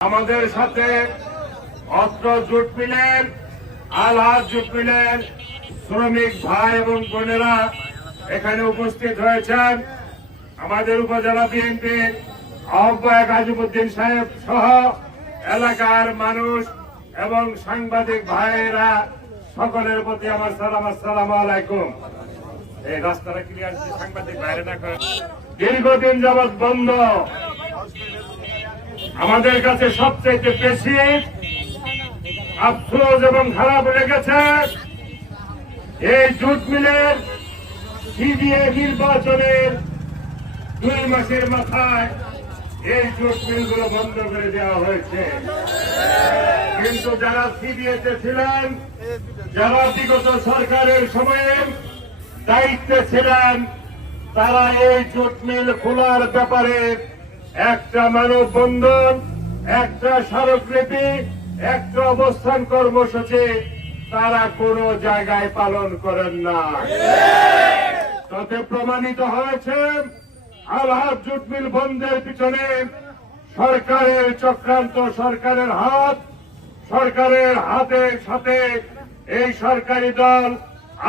আমাদের সাথে অস্ত্র জুট মিলের আলহাজ জুট মিলের শ্রমিক ভাই এবং বোনেরা এখানে উপস্থিত হয়েছেন। আমাদের উপজেলা বিএনপির আহ্বায়ক আজিমউদ্দিন সাহেব সহ এলাকার মানুষ এবং সাংবাদিক ভাইয়েরা সকলের প্রতি আমার সালাম, আসসালামু আলাইকুম। এই রাস্তাটা ক্লিয়ার, সাংবাদিক ভাইরা না করে দীর্ঘদিন যাবৎ বন্ধ। আমাদের কাছে সবচেয়ে বেশি আফসোস এবং খারাপ লেগেছে এই জুট মিলের সিডিএ নির্বাচনের 2 মাসের মাথায় এই জুট মিলগুলো বন্ধ করে দেওয়া হয়েছে। কিন্তু যারা সিডিএতে ছিলেন, যারা বিগত সরকারের সময়ে দায়িত্বে ছিলেন, তারা এই জুট মিল খোলার ব্যাপারে একটা মানববন্ধন, একটা স্মারকলিপি, একটা অবস্থান কর্মসূচি তারা কোন জায়গায় পালন করেন না। তাতে প্রমাণিত হয়েছে আলহাজ জুট মিল বন্ধের পিছনে সরকারের চক্রান্ত, সরকারের হাত, সরকারের হাতের সাথে এই সরকারি দল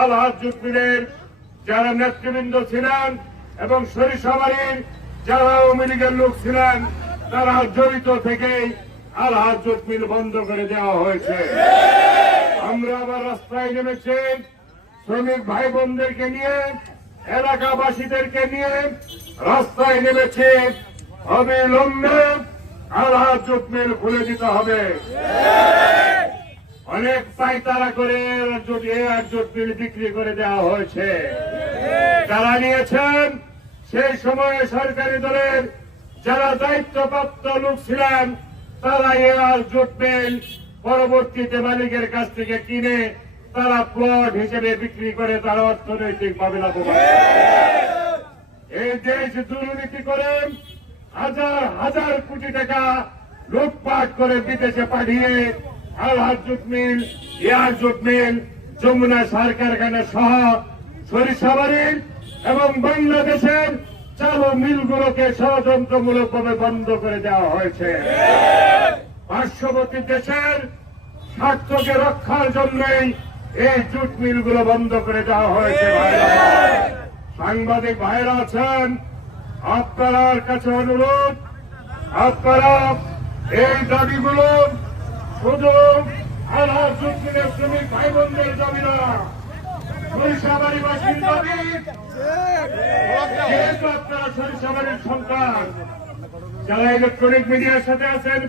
আলহাজ জুট মিলের যারা নেতৃবৃন্দ ছিলেন এবং সরিষাবাড়ির যারা আওয়ামী লীগের লোক ছিলেন তারা জড়িত থেকেই আলহাজ জুট মিল বন্ধ করে দেওয়া হয়েছে। আমরা আবার রাস্তায় নেমেছি শ্রমিক ভাই বোনদেরকে নিয়ে, এলাকাবাসীদেরকে নিয়ে রাস্তায় নেমেছি। অবিলম্বে আলহাজ জুট মিল খুলে দিতে হবে। অনেক পাইতারা করে জুট মিল বিক্রি করে দেওয়া হয়েছে। যারা নিয়েছেন সেই সময়ে সরকারি দলের যারা দায়িত্বপ্রাপ্ত লোক ছিলেন তারা এর জুট মিল পরবর্তীতে মালিকের কাছ থেকে কিনে তারা প্লট হিসেবে বিক্রি করে তারা অর্থনৈতিক ভাবে লাভবান। এই দেশ দুর্নীতি করে হাজার হাজার কোটি টাকা লুটপাট করে বিদেশে পাঠিয়ে আলহাজ জুট মিল, এয়ার জুট মিল, যমুনা সার কারখানা সহ সরিষাবাড়ির এবং বাংলাদেশের চালু মিলগুলোকে ষড়যন্ত্রমূলক ভাবে বন্ধ করে দেওয়া হয়েছে। পার্শ্ববর্তী দেশের স্বার্থকে রক্ষার জন্যই এই জুট মিলগুলো বন্ধ করে দেওয়া হয়েছে। সাংবাদিক ভাইরা আছেন, আপনার কাছে অনুরোধ, আপনারা এই দাবিগুলো শুধু আলহাজ জুট মিলের শ্রমিক ভাই বোনদের দাবি না, সরিষাবাড়িবাসীর দাবি। যেহেতু আপনারা সরিষাবাড়ির সন্তান, যারা ইলেকট্রনিক মিডিয়ার সাথে আছেন,